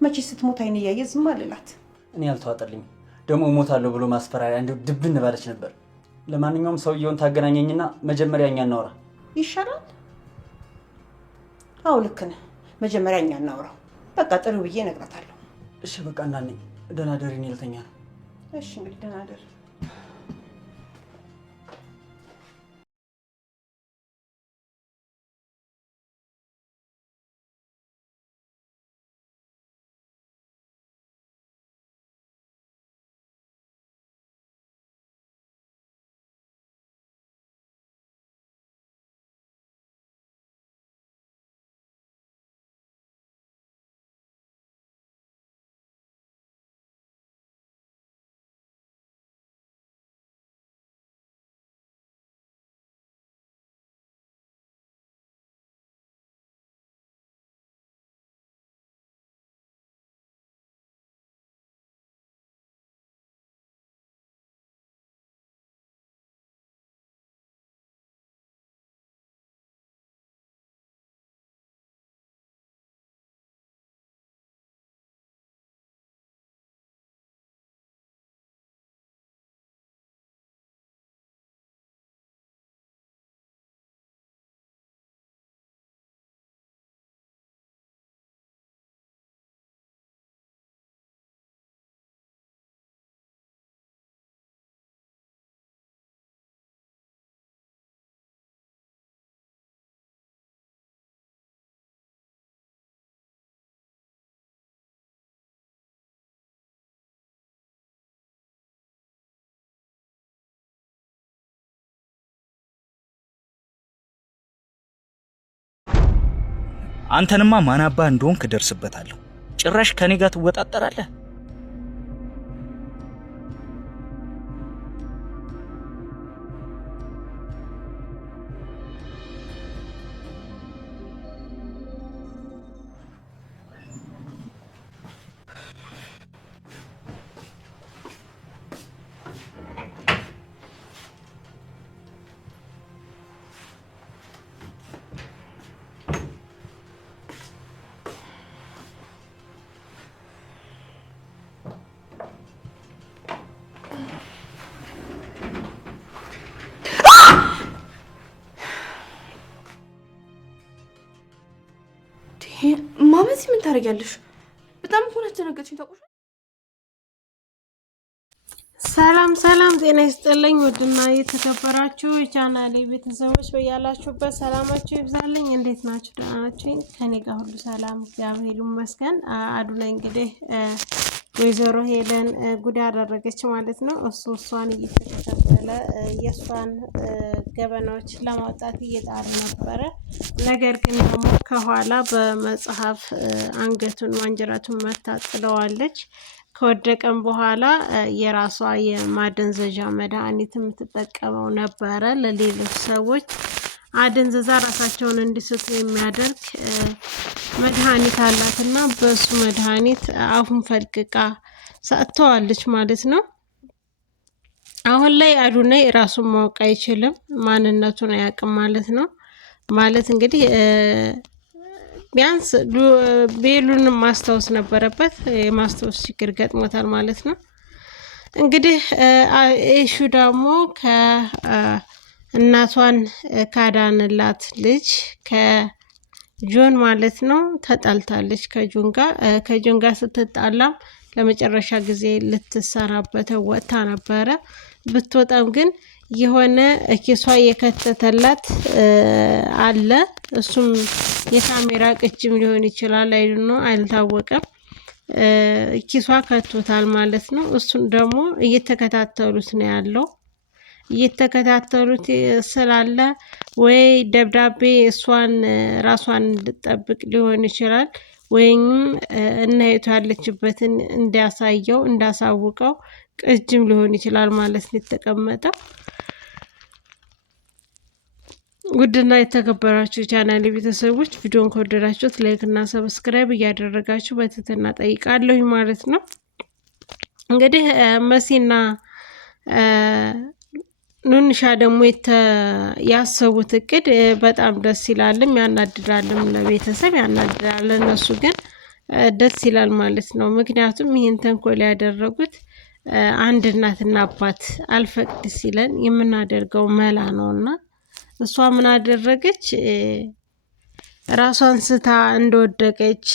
መቼ ስትሞት አይኔ ያየ ዝም አልላት። እኔ አልተዋጠልኝ ደግሞ ሞታለሁ ብሎ ማስፈራሪያ እንደው ድብን ባለች ነበር። ለማንኛውም ሰውየውን ታገናኘኝና መጀመሪያ እኛ እናውራ ይሻላል። አው ልክ ነህ። መጀመሪያ እኛ እናውራው። በቃ ጥሩ ብዬ እነግራታለሁ። እሺ በቃ እናኔ ደህና ደሪ እኔ ልተኛ ነው። እሺ እንግዲህ ደህና ደሪ። አንተንማ ማናባ እንደሆንክ ደርስበታለሁ። ጭራሽ ከኔ ጋር ትወጣጠራለህ? ማመሲ ምን ታደርጊያለሽ? በጣም እኮ ነው ተነገርሽኝ። ታውቁሽ። ሰላም ጤና ይስጥልኝ። ውድና የተከበራችሁ የቻናሌ ቤተሰቦች በያላችሁበት ሰላማችሁ ይብዛልኝ። እንዴት ናችሁ? ደህና ናችሁ? ከኔ ጋር ሁሉ ሰላም እግዚአብሔር ይመስገን። አዱላይ እንግዲህ ወይዘሮ ሄለን ጉድ አደረገች ማለት ነው። እሷን እየተከታተለ የእሷን ገበናዎች ለማውጣት እየጣረ ነበረ። ነገር ግን ደግሞ ከኋላ በመጽሐፍ አንገቱን ማንጀራቱን መታ ጥለዋለች። ከወደቀም በኋላ የራሷ የማደንዘዣ መድኃኒት የምትጠቀመው ነበረ። ለሌሎች ሰዎች አደንዘዛ ራሳቸውን እንዲስቱ የሚያደርግ መድኃኒት አላትና በሱ መድኃኒት አፉን ፈልቅቃ ሰጥተዋለች ማለት ነው። አሁን ላይ አዱናይ ራሱን ማወቅ አይችልም፣ ማንነቱን አያውቅም ማለት ነው። ማለት እንግዲህ ቢያንስ ቤሉንም ማስታወስ ነበረበት። የማስታወስ ችግር ገጥሞታል ማለት ነው። እንግዲህ እሹ ደግሞ ከእናቷን ካዳንላት ልጅ ከጆን ማለት ነው ተጣልታለች ከጆን ጋር ስትጣላም ለመጨረሻ ጊዜ ልትሰናበተው ወጥታ ነበረ። ብትወጣም ግን የሆነ ኪሷ የከተተላት አለ። እሱም የካሜራ ቅጅም ሊሆን ይችላል፣ አይደል? አልታወቀም። ኪሷ ከቶታል ማለት ነው። እሱን ደግሞ እየተከታተሉት ነው ያለው። እየተከታተሉት ስላለ ወይ ደብዳቤ ራሷን እንድትጠብቅ ሊሆን ይችላል፣ ወይም እናይቱ ያለችበትን እንዳሳውቀው ቅጅም ሊሆን ይችላል ማለት ነው የተቀመጠው። ውድና የተከበራችሁ ቻናሌ ቤተሰቦች ቪዲዮን ከወደዳችሁት ላይክ እና ሰብስክራይብ እያደረጋችሁ በትህትና ጠይቃለሁ ማለት ነው። እንግዲህ መሲና ኑንሻ ደግሞ ያሰቡት እቅድ በጣም ደስ ይላልም ያናድዳልም። ለቤተሰብ ያናድዳል። እነሱ ግን ደስ ይላል ማለት ነው። ምክንያቱም ይህን ተንኮል ያደረጉት አንድ እናትና አባት አልፈቅድ ሲለን የምናደርገው መላ ነውና እሷ ምን አደረገች? ራሷን ስታ እንደወደቀች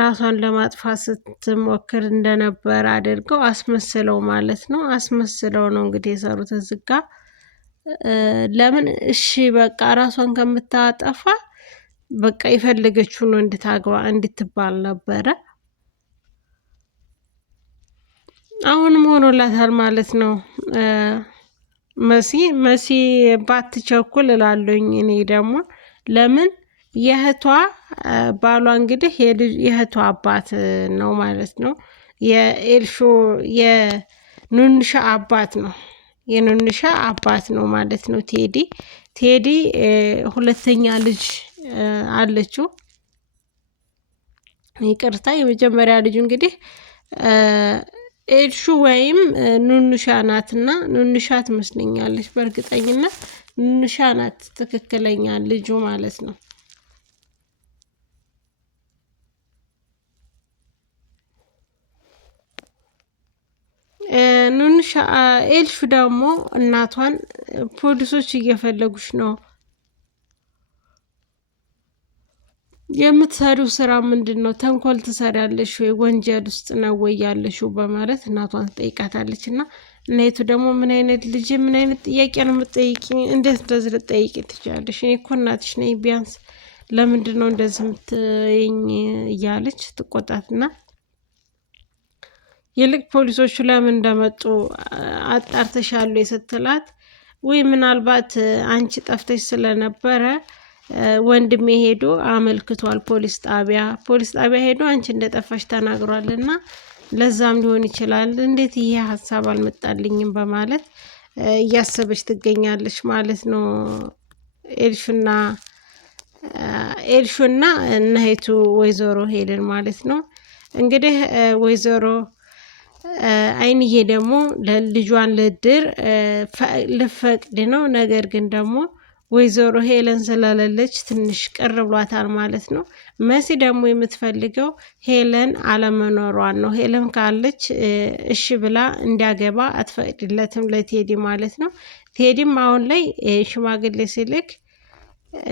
ራሷን ለማጥፋት ስትሞክር እንደነበር አድርገው አስመስለው ማለት ነው። አስመስለው ነው እንግዲህ የሰሩት ዝጋ። ለምን እሺ በቃ ራሷን ከምታጠፋ በቃ የፈለገችው ነው እንድታገባ እንድትባል ነበረ። አሁንም ሆኖላታል ማለት ነው። መሲ ባትቸኩል እላለሁኝ እኔ ደግሞ ለምን የእህቷ ባሏ እንግዲህ የእህቷ አባት ነው ማለት ነው። የኤልሾ የኑንሻ አባት ነው። የኑንሻ አባት ነው ማለት ነው። ቴዲ ሁለተኛ ልጅ አለችው። ይቅርታ የመጀመሪያ ልጁ እንግዲህ ኤልሹ ወይም ኑንሻ ናትና ኑንሻ ትመስለኛለች በእርግጠኝነት ኑንሻ ናት ትክክለኛ ልጁ ማለት ነው። ኑንሻ ኤልሹ ደግሞ እናቷን ፖሊሶች እየፈለጉሽ ነው፣ የምትሰሪው ስራ ምንድን ነው? ተንኮል ትሰሪያለሽ ወይ? ወንጀል ውስጥ ነው ወይ ያለሽው? በማለት እናቷን ትጠይቃታለች። እና እናይቱ ደግሞ ምን አይነት ልጅ ምን አይነት ጥያቄ ነው የምትጠይቂኝ? እንዴት እንደዚህ ልትጠይቂ ትችላለሽ? እኔ እኮ እናትሽ ነኝ፣ ቢያንስ ለምንድን ነው እንደዚህ የምትይኝ? እያለች ትቆጣትና ይልቅ ፖሊሶቹ ለምን እንደመጡ አጣርተሻሉ ስትላት፣ ወይ ምናልባት አንቺ ጠፍተሽ ስለነበረ ወንድሜ ሄዶ አመልክቷል ፖሊስ ጣቢያ ሄዶ አንቺ እንደጠፋሽ ተናግሯልና ለዛም ሊሆን ይችላል። እንዴት ይሄ ሀሳብ አልመጣልኝም? በማለት እያሰበች ትገኛለች ማለት ነው። ኤልሹና እነሄቱ ወይዘሮ ሄለን ማለት ነው። እንግዲህ ወይዘሮ አይንዬ ደግሞ ለልጇን ልድር ልፈቅድ ነው። ነገር ግን ደግሞ ወይዘሮ ሄለን ስለሌለች ትንሽ ቅር ብሏታል ማለት ነው። መሲ ደግሞ የምትፈልገው ሄለን አለመኖሯን ነው። ሄለን ካለች እሺ ብላ እንዲያገባ አትፈቅድለትም ለቴዲ ማለት ነው። ቴዲም አሁን ላይ ሽማግሌ ሲልክ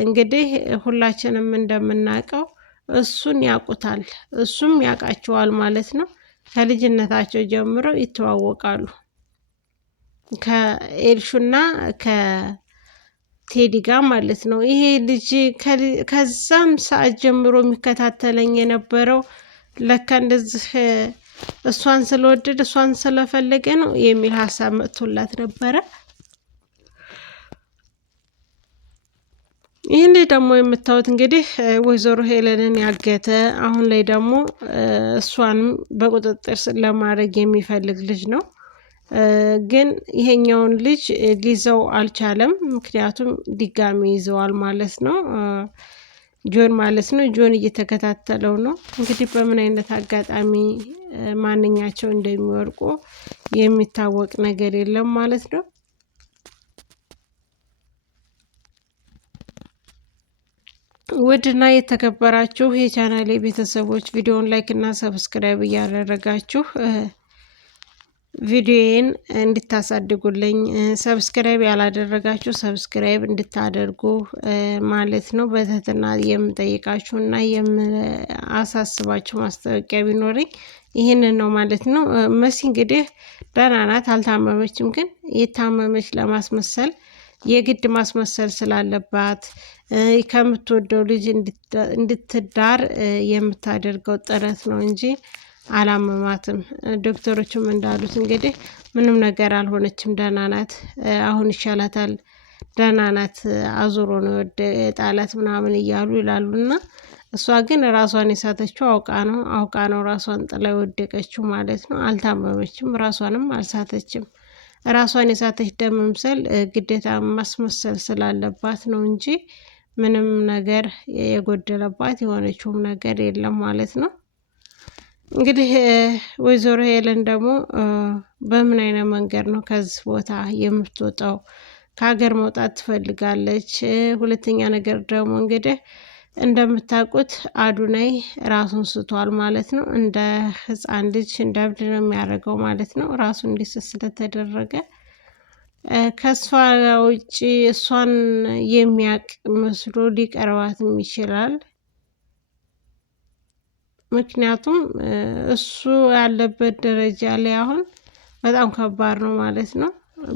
እንግዲህ ሁላችንም እንደምናውቀው እሱን ያውቁታል፣ እሱም ያውቃቸዋል ማለት ነው። ከልጅነታቸው ጀምረው ይተዋወቃሉ ከኤልሹና ቴዲ ጋር ማለት ነው። ይሄ ልጅ ከዛም ሰዓት ጀምሮ የሚከታተለኝ የነበረው ለካ እንደዚህ እሷን ስለወደደ እሷን ስለፈለገ ነው የሚል ሀሳብ መጥቶላት ነበረ። ይህን ደግሞ የምታዩት እንግዲህ ወይዘሮ ሄለንን ያገተ አሁን ላይ ደግሞ እሷንም በቁጥጥር ስር ለማድረግ የሚፈልግ ልጅ ነው። ግን ይሄኛውን ልጅ ሊይዘው አልቻለም። ምክንያቱም ድጋሚ ይዘዋል ማለት ነው። ጆን ማለት ነው። ጆን እየተከታተለው ነው። እንግዲህ በምን አይነት አጋጣሚ ማንኛቸው እንደሚወርቁ የሚታወቅ ነገር የለም ማለት ነው። ውድና የተከበራችሁ የቻናሌ ቤተሰቦች ቪዲዮውን ላይክ እና ሰብስክራይብ እያደረጋችሁ ቪዲዮዬን እንድታሳድጉልኝ፣ ሰብስክራይብ ያላደረጋችሁ ሰብስክራይብ እንድታደርጉ ማለት ነው በትህትና የምጠይቃችሁ እና የማሳስባችሁ ማስታወቂያ ቢኖረኝ ይህንን ነው ማለት ነው። መሲ እንግዲህ ደህና ናት፣ አልታመመችም። ግን የታመመች ለማስመሰል የግድ ማስመሰል ስላለባት ከምትወደው ልጅ እንድትዳር የምታደርገው ጥረት ነው እንጂ አላመማትም። ዶክተሮችም እንዳሉት እንግዲህ ምንም ነገር አልሆነችም፣ ደህና ናት፣ አሁን ይሻላታል፣ ደህና ናት፣ አዙሮ ነው ጣላት ምናምን እያሉ ይላሉና እሷ ግን ራሷን የሳተችው አውቃ ነው ራሷን ጥላ የወደቀችው ማለት ነው። አልታመመችም፣ ራሷንም አልሳተችም። ራሷን የሳተች ደም መምሰል ግዴታ ማስመሰል ስላለባት ነው እንጂ ምንም ነገር የጎደለባት የሆነችውም ነገር የለም ማለት ነው። እንግዲህ ወይዘሮ ሄለን ደግሞ በምን አይነት መንገድ ነው ከዚህ ቦታ የምትወጣው? ከሀገር መውጣት ትፈልጋለች። ሁለተኛ ነገር ደግሞ እንግዲህ እንደምታውቁት አዱናይ ራሱን ስቷል ማለት ነው። እንደ ህፃን ልጅ እንደ እብድ ነው የሚያደርገው ማለት ነው። ራሱ እንዲስት ስለተደረገ ከእሷ ውጭ እሷን የሚያቅ መስሎ ሊቀርባትም ይችላል። ምክንያቱም እሱ ያለበት ደረጃ ላይ አሁን በጣም ከባድ ነው ማለት ነው።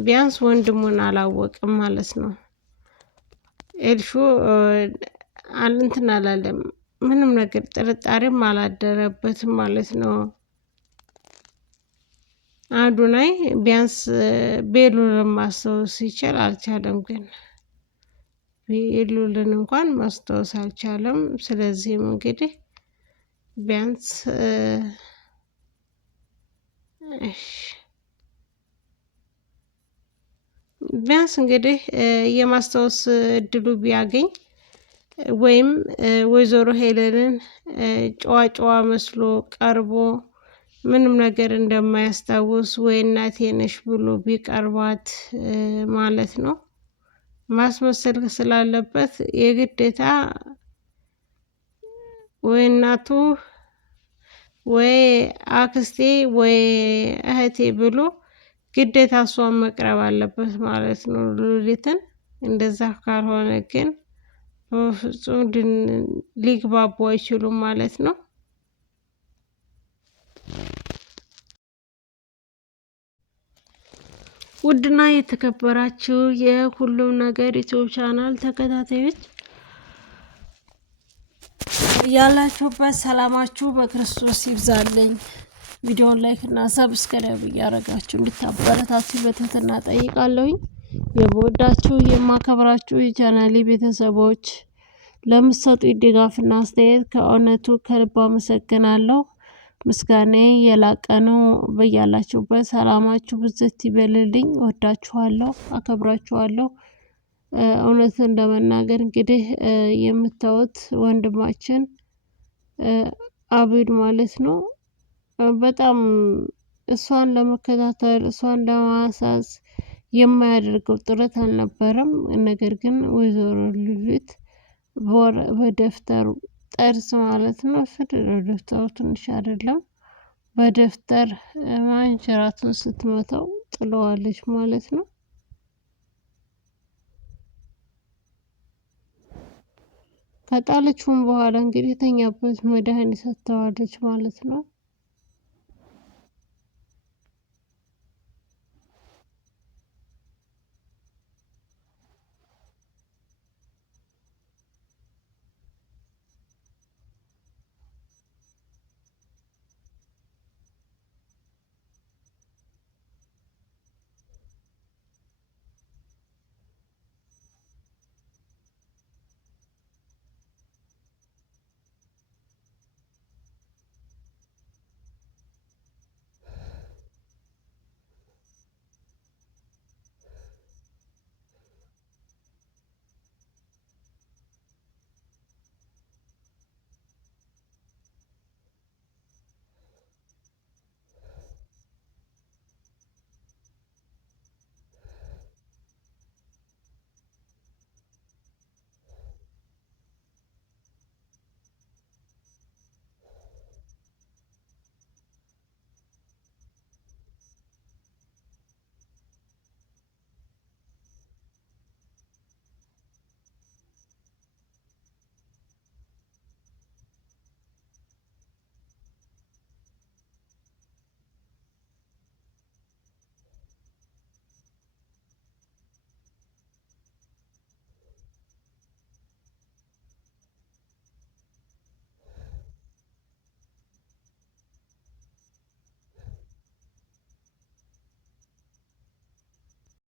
ቢያንስ ወንድሙን አላወቅም ማለት ነው። ኤልሹ እንትን አላለም፣ ምንም ነገር ጥርጣሬም አላደረበትም ማለት ነው። አዱናይ ቢያንስ ቤሉልን ማስታወስ ይችል አልቻለም፣ ግን ቤሉልን እንኳን ማስታወስ አልቻለም። ስለዚህም እንግዲህ ቢያንስ እንግዲህ የማስታወስ እድሉ ቢያገኝ ወይም ወይዘሮ ሄለንን ጨዋ መስሎ ቀርቦ ምንም ነገር እንደማያስታውስ ወይ እናቴ ነሽ ብሎ ቢቀርባት ማለት ነው። ማስመሰል ስላለበት የግዴታ ወይ እናቱ ወይ አክስቴ ወይ እህቴ ብሎ ግዴታ እሷን መቅረብ አለበት ማለት ነው ሉሊትን። እንደዛ ካልሆነ ግን በፍጹም ሊግባቡ አይችሉም ማለት ነው። ውድና የተከበራችሁ የሁሉም ነገር ዩቲዩብ ቻናል ተከታታዮች ያላችሁበት ሰላማችሁ በክርስቶስ ይብዛልኝ። ቪዲዮን ላይክ እና ሰብስክራይብ እያደረጋችሁ እንድታበረታቱ በትህትና ጠይቃለሁኝ። የምወዳችሁ የማከብራችሁ የቻናሌ ቤተሰቦች ለምትሰጡኝ ድጋፍና አስተያየት ከእውነቱ ከልብ አመሰግናለሁ። ምስጋናዬ የላቀ ነው። በያላችሁበት ሰላማችሁ ብዝት ይበልልኝ። ወዳችኋለሁ፣ አከብራችኋለሁ። እውነትን ለመናገር እንግዲህ የምታዩት ወንድማችን አቤል ማለት ነው በጣም እሷን ለመከታተል እሷን ለማሳዝ የማያደርገው ጥረት አልነበረም። ነገር ግን ወይዘሮ ሉሊት በደፍተሩ ጠርዝ ማለት ነው ደፍተሩ ትንሽ አይደለም፣ በደፍተር ማንጀራቱን ስትመታው ጥለዋለች ማለት ነው። ከጣለችውም በኋላ እንግዲህ የተኛበት መድኃኒት ሰጥተዋለች ማለት ነው።